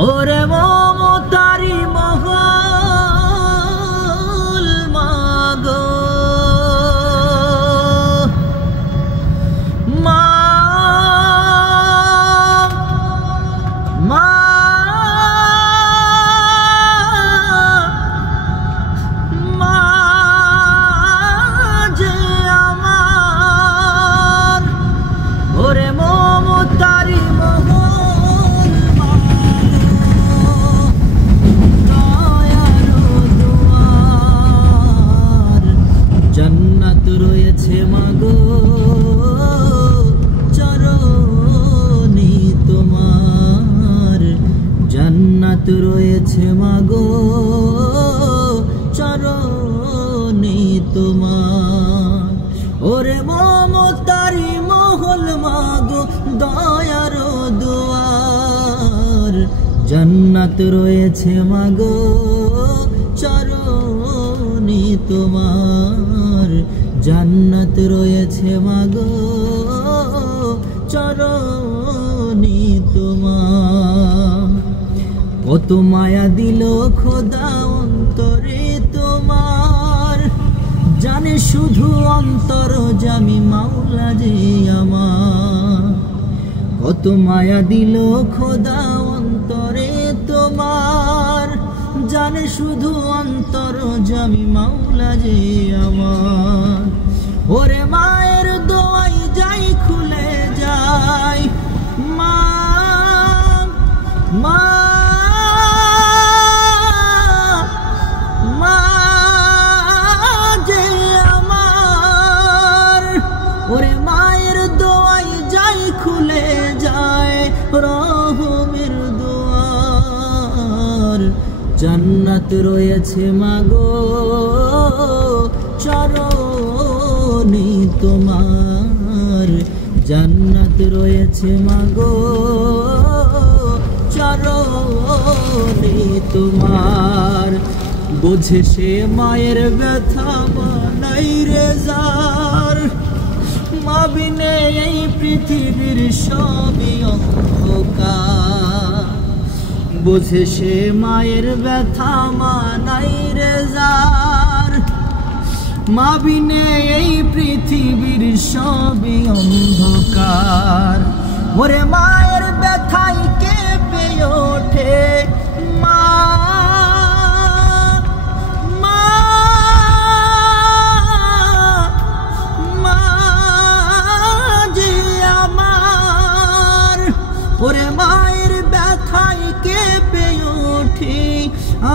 ওরে মমতারি মহল মাগো মা মা মা যে আমার ওরে মমতারি জান্নাত রয়েছে মাগো চরণে তোমার জান্নাত রয়েছে মাগো চরণে তোমার ওরে মমতারি মহল মাগো দয়ার দুয়ার জান্নাত রয়েছে মাগো চরণে তোমার জান্নাত রয়েছে মাগো চরণে তোমার কত মায়া দিল খোদা অন্তরে তোমার জানে শুধু অন্তর জামি মাওলা যে আমার কত মায়া দিল খোদা অন্তরে তোমার জানে শুধু অন্তর জামি মাওলা যে আমার ওরে মায়ের দোয়াই যাই খুলে যায় মা মা মা যে আমার ওরে মায়ের দোয়াই যাই খুলে যায় রহমের দুয়ার জান্নাত রয়েছে মাগো চরণে তোমার জান্নাত রয়েছে মাগো চরণে তোমার বোঝে সে মায়ের ব্যথা বানাই রে যার মা বিনে এই পৃথিবীর সবই অন্ধকার বোঝে সে মায়ের ব্যথা মানাই রে যার মা বিনে এই পৃথিবীর সবই অন্ধকার ওরে মায়ের ব্যথাই কেঁপে ওঠে মা মা মা যে আমার ওরে মায়ের ব্যথাই কেঁপে ওঠে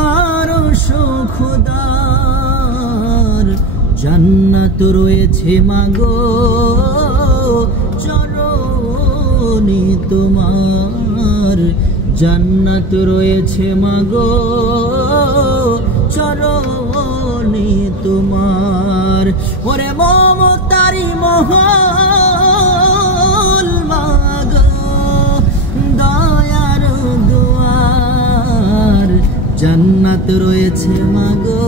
আরশ খোদার জান্নাত রয়েছে মাগো চরণে তোমার জান্নাত রয়েছে মাগো চরণে তোমার ওরে মমতারি মহল মাগো দয়ার দুয়ার জান্নাত রয়েছে মাগো